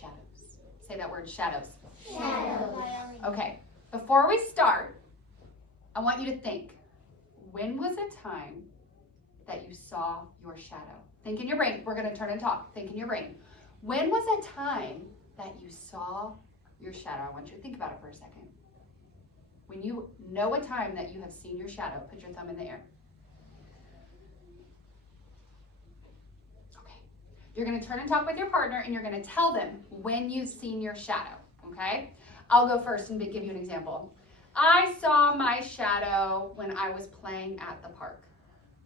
Shadows. Say that word, shadows. Shadows. Okay, before we start, I want you to think, when was a time that you saw your shadow? Think in your brain. We're going to turn and talk. Think in your brain. When was a time that you saw your shadow? I want you to think about it for a second. When you know a time that you have seen your shadow, put your thumb in the air. Okay. You're going to turn and talk with your partner, and you're going to tell them when you've seen your shadow, okay? I'll go first and give you an example. I saw my shadow when I was playing at the park.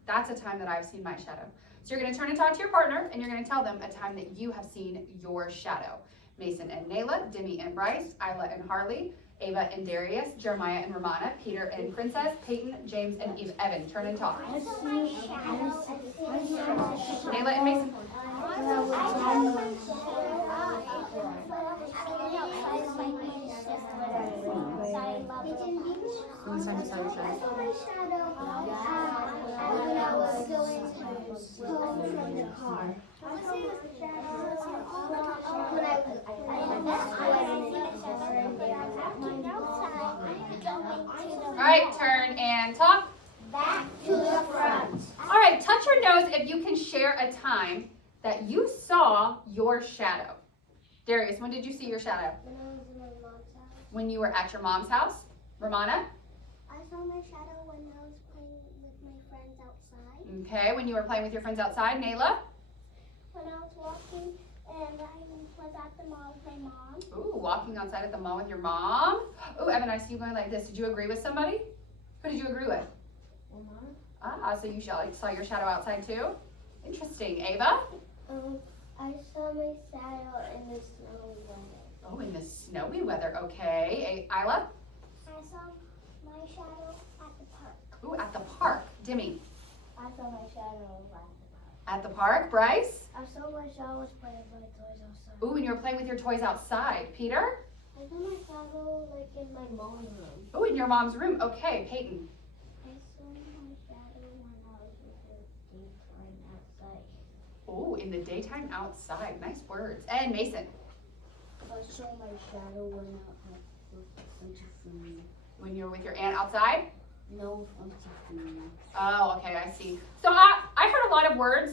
That's a time that I've seen my shadow. So you're going to turn and talk to your partner, and you're going to tell them a time that you have seen your shadow. Mason and Nayla, Demi and Bryce, Isla and Harley, Ava and Darius, Jeremiah and Romana, Peter and Princess, Peyton, James, and Evan. Turn and talk. Nayla and Mason. When was the time you saw your shadow? All right, turn and talk. Back to the front. All right, touch your nose if you can share a time that you saw your shadow. Darius, when did you see your shadow? When I was in my mom's house. When you were at your mom's house? Romana? I saw my shadow when I was playing with my friends outside. Okay, when you were playing with your friends outside. Nayla? When I was walking and I was at the mall with my mom. Ooh, walking outside at the mall with your mom. Ooh, Evan, I see you going like this. Did you agree with somebody? Who did you agree with? Ah, so you saw your shadow outside too? Interesting. Ava? I saw my shadow in the snowy weather. Oh, in the snowy weather. Okay. Isla? I saw my shadow at the park. Ooh, at the park. Demi? I saw my shadow at the park. At the park. Bryce? I saw my shadow was playing with my toys outside. Ooh, and you were playing with your toys outside. Peter? I saw my shadow like in my mom's room. Ooh, in your mom's room. Okay. Peyton? I saw my shadow when I was in the daytime outside. Ooh, in the daytime outside. Nice words. And Mason? I saw my shadow when I was with food. When you were with your aunt outside? No, food. Oh, okay, I see. So I heard a lot of words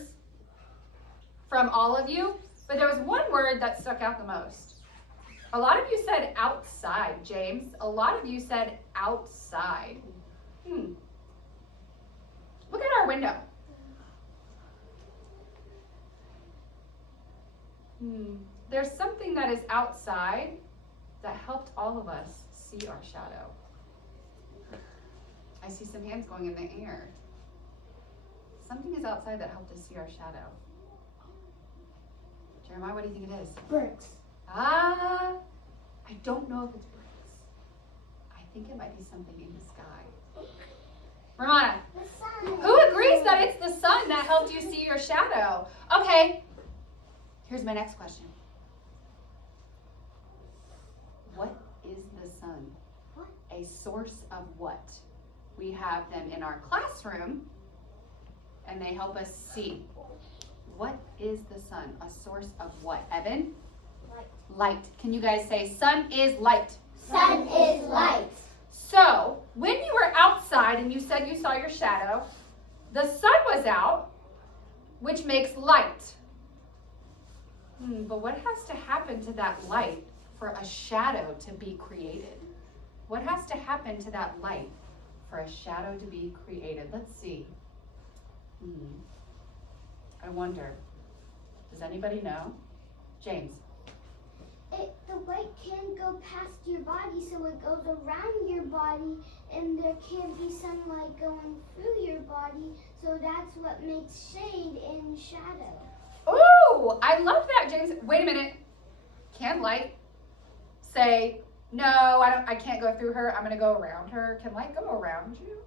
from all of you, but there was one word that stuck out the most. A lot of you said outside, James. A lot of you said outside. Look at our window. There's something that is outside that helped all of us see our shadow. I see some hands going in the air. Something is outside that helped us see our shadow. Jeremiah, what do you think it is? Bricks. I don't know if it's bricks. I think it might be something in the sky. Romana, The sun. who agrees that it's the sun that helped you see your shadow? Okay, here's my next question. What is the sun? What? A source of what? We have them in our classroom, and they help us see. What is the sun? A source of what? Evan? Light. Light. Can you guys say sun is light? Sun is light. So, when you were outside and you said you saw your shadow, the sun was out, which makes light. But what has to happen to that light for a shadow to be created? What has to happen to that light for a shadow to be created? Let's see. I wonder. Does anybody know? James. The light can't go past your body, so it goes around your body, and there can't be sunlight going through your body, so that's what makes shade and shadow. Ooh, I love that, James. Wait a minute. Can light say, no, I can't go through her, I'm gonna go around her? Can light go around you?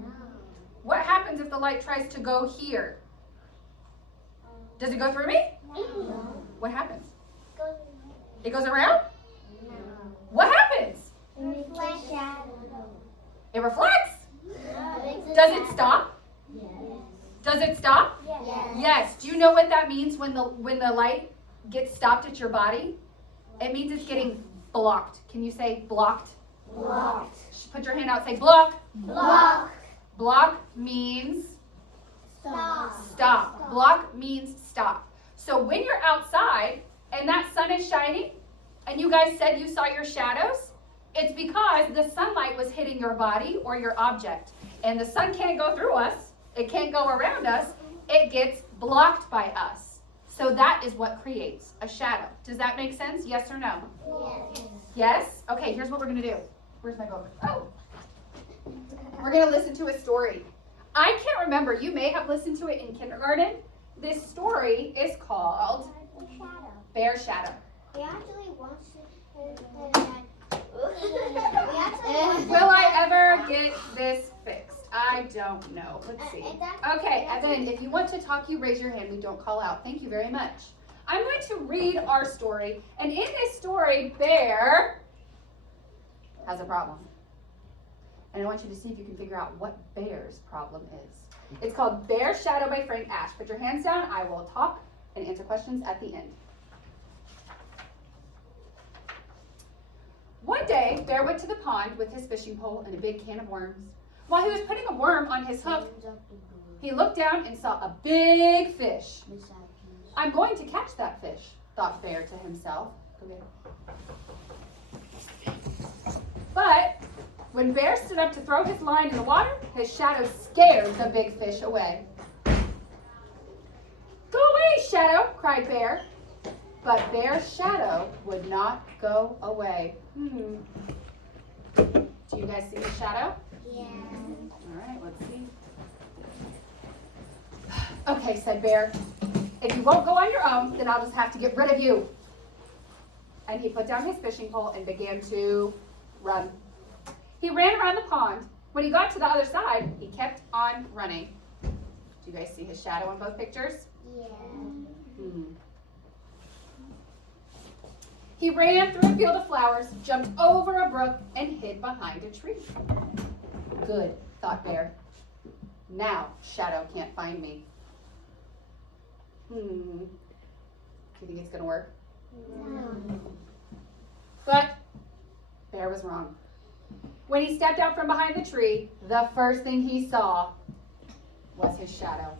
No. What happens if the light tries to go here? Does it go through me? No. What happens? Goes It goes around? no. What happens? Reflect shadow. It reflects? No. Does it stop? Yes. Does it stop? Yes. Yes. Do you know what that means when the light get stopped at your body? It means it's getting blocked. Can you say blocked? Blocked. Put your hand out, say block. Block. Block means Stop. stop. Block means stop. So when you're outside and that sun is shining and you guys said you saw your shadows, it's because the sunlight was hitting your body or your object. And the sun can't go through us. It can't go around us. It gets blocked by us. So that is what creates a shadow. Does that make sense? Yes or no? Yes. Yes? Okay, here's what we're going to do. Where's my book? Oh. We're going to listen to a story. I can't remember. You may have listened to it in kindergarten. This story is called Bear Shadow. We actually watched it. Will I ever get this fixed? I don't know. Let's see. Okay, Evan, if you want to talk, you raise your hand. We don't call out. Thank you very much. I'm going to read our story. And in this story, Bear has a problem. And I want you to see if you can figure out what Bear's problem is. It's called Bear Shadow by Frank Ash. Put your hands down. I will talk and answer questions at the end. One day, Bear went to the pond with his fishing pole and a big can of worms. While he was putting a worm on his hook, he looked down and saw a big fish. I'm going to catch that fish, thought Bear to himself. But when Bear stood up to throw his line in the water, his shadow scared the big fish away. Go away, Shadow, cried Bear. But Bear's shadow would not go away. Do you guys see the shadow? Yeah. All right, let's see. Okay, said Bear. If you won't go on your own, then I'll just have to get rid of you. And he put down his fishing pole and began to run. He ran around the pond. When he got to the other side, he kept on running. Do you guys see his shadow in both pictures? Yeah. He ran through a field of flowers, jumped over a brook, and hid behind a tree. Good, thought Bear. Now Shadow can't find me. Do you think it's going to work? No. But Bear was wrong. When he stepped out from behind the tree, the first thing he saw was his shadow.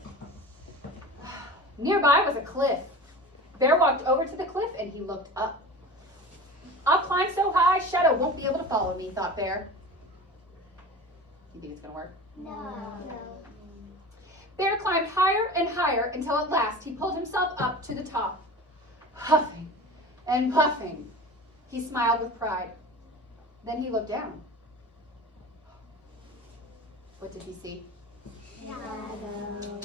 Nearby was a cliff. Bear walked over to the cliff and he looked up. I'll climb so high, Shadow won't be able to follow me, thought Bear. You think it's going to work? No. Bear climbed higher and higher until at last he pulled himself up to the top. Huffing and puffing, he smiled with pride. Then he looked down. What did he see? Shadow.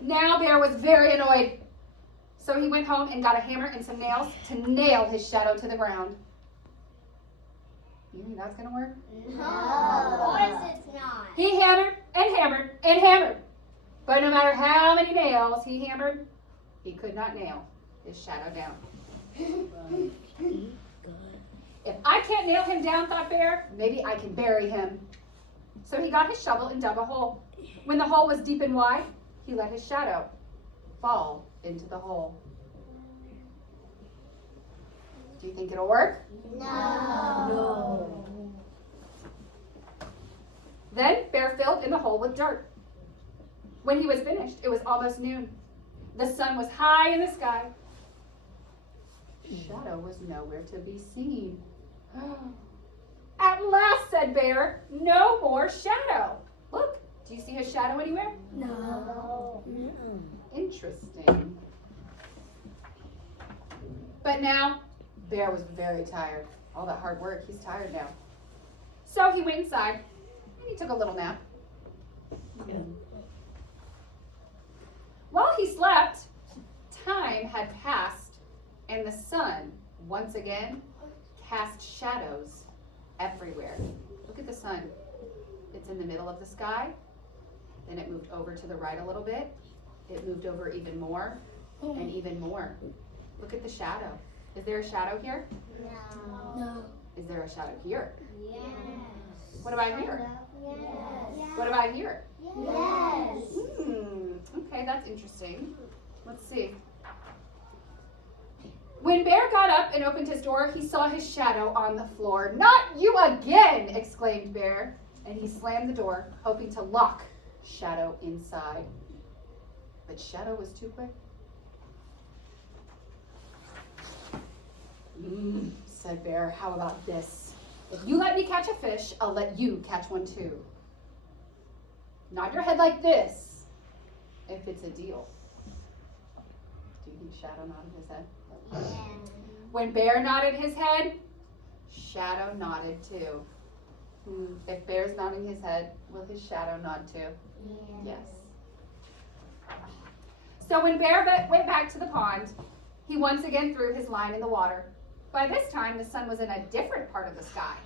Now Bear was very annoyed. So he went home and got a hammer and some nails to nail his shadow to the ground. You think that's going to work? No. Of course it's not. He hammered and hammered and hammered. But no matter how many nails he hammered, he could not nail his shadow down. If I can't nail him down, thought Bear, maybe I can bury him. So he got his shovel and dug a hole. When the hole was deep and wide, he let his shadow fall into the hole. Do you think it'll work? No. Then Bear filled in the hole with dirt. When he was finished, it was almost noon. The sun was high in the sky. Shadow was nowhere to be seen. At last, said Bear, no more shadow. Look, do you see his shadow anywhere? No. Interesting. But now, Bear was very tired. All that hard work, he's tired now. So he went inside and he took a little nap. While he slept, time had passed and the sun, once again, cast shadows everywhere. Look at the sun. It's in the middle of the sky. Then it moved over to the right a little bit. It moved over even more and even more. Look at the shadow. Is there a shadow here? No. Is there a shadow here? Yes. What about here? Yes. What about here? Yes. Okay, that's interesting. Let's see. When Bear got up and opened his door, he saw his shadow on the floor. "Not you again!" exclaimed Bear, and he slammed the door, hoping to lock Shadow inside. But Shadow was too quick. Said Bear, "how about this? If you let me catch a fish, I'll let you catch one too. Nod your head like this, if it's a deal." Do you think Shadow nodded his head? Yeah. When Bear nodded his head, Shadow nodded too. If Bear's nodding his head, will his shadow nod too? Yes. So when Bear went back to the pond, he once again threw his line in the water. By this time, the sun was in a different part of the sky,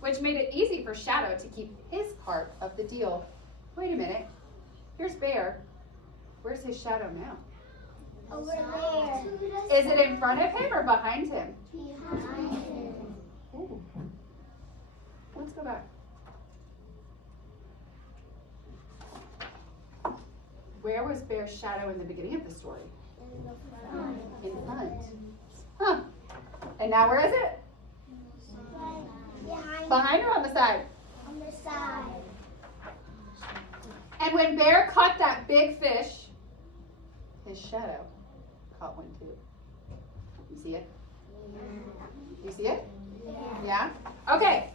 which made it easy for Shadow to keep his part of the deal. Wait a minute. Here's Bear. Where's his shadow now? Over there. Is it in front of him or behind him? Behind him. Ooh. Let's go back. Where was Bear's shadow in the beginning of the story? In the front. In front. Huh. And now where is it? Behind or on the side? On the side. And when Bear caught that big fish, his shadow caught one too. You see it? You see it? Yeah? Okay.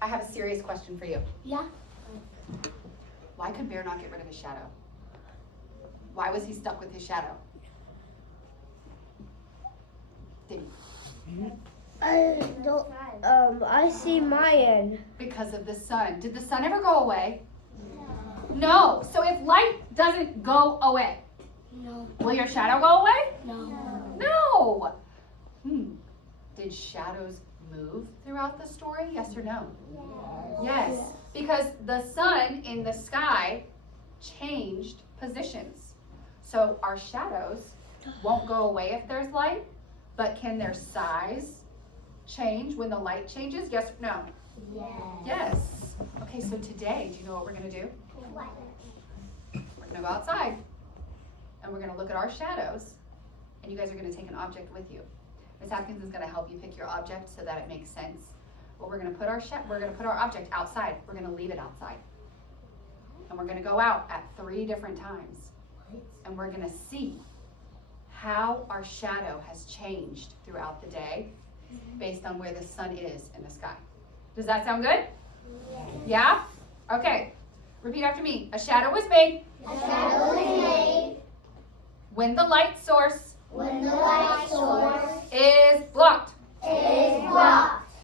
I have a serious question for you. Yeah. Why could Bear not get rid of his shadow? Why was he stuck with his shadow? I see mine. Because of the sun. Did the sun ever go away? No. So if light doesn't go away, No. will your shadow go away? No. No. Did shadows move throughout the story? Yes or no? Yes. Because the sun in the sky changed positions. So our shadows won't go away if there's light, but can their size change when the light changes? Yes or no? Yes. Okay, so today, do you know what we're going to do? What? We're going to go outside and we're going to look at our shadows, and you guys are going to take an object with you. Ms. Atkins is going to help you pick your object so that it makes sense. Well, we're going to put our object outside. We're going to leave it outside. And we're going to go out at 3 different times. And we're going to see how our shadow has changed throughout the day based on where the sun is in the sky. Does that sound good? Yeah? Okay. Repeat after me. A shadow was made A shadow is made when the light source when the light source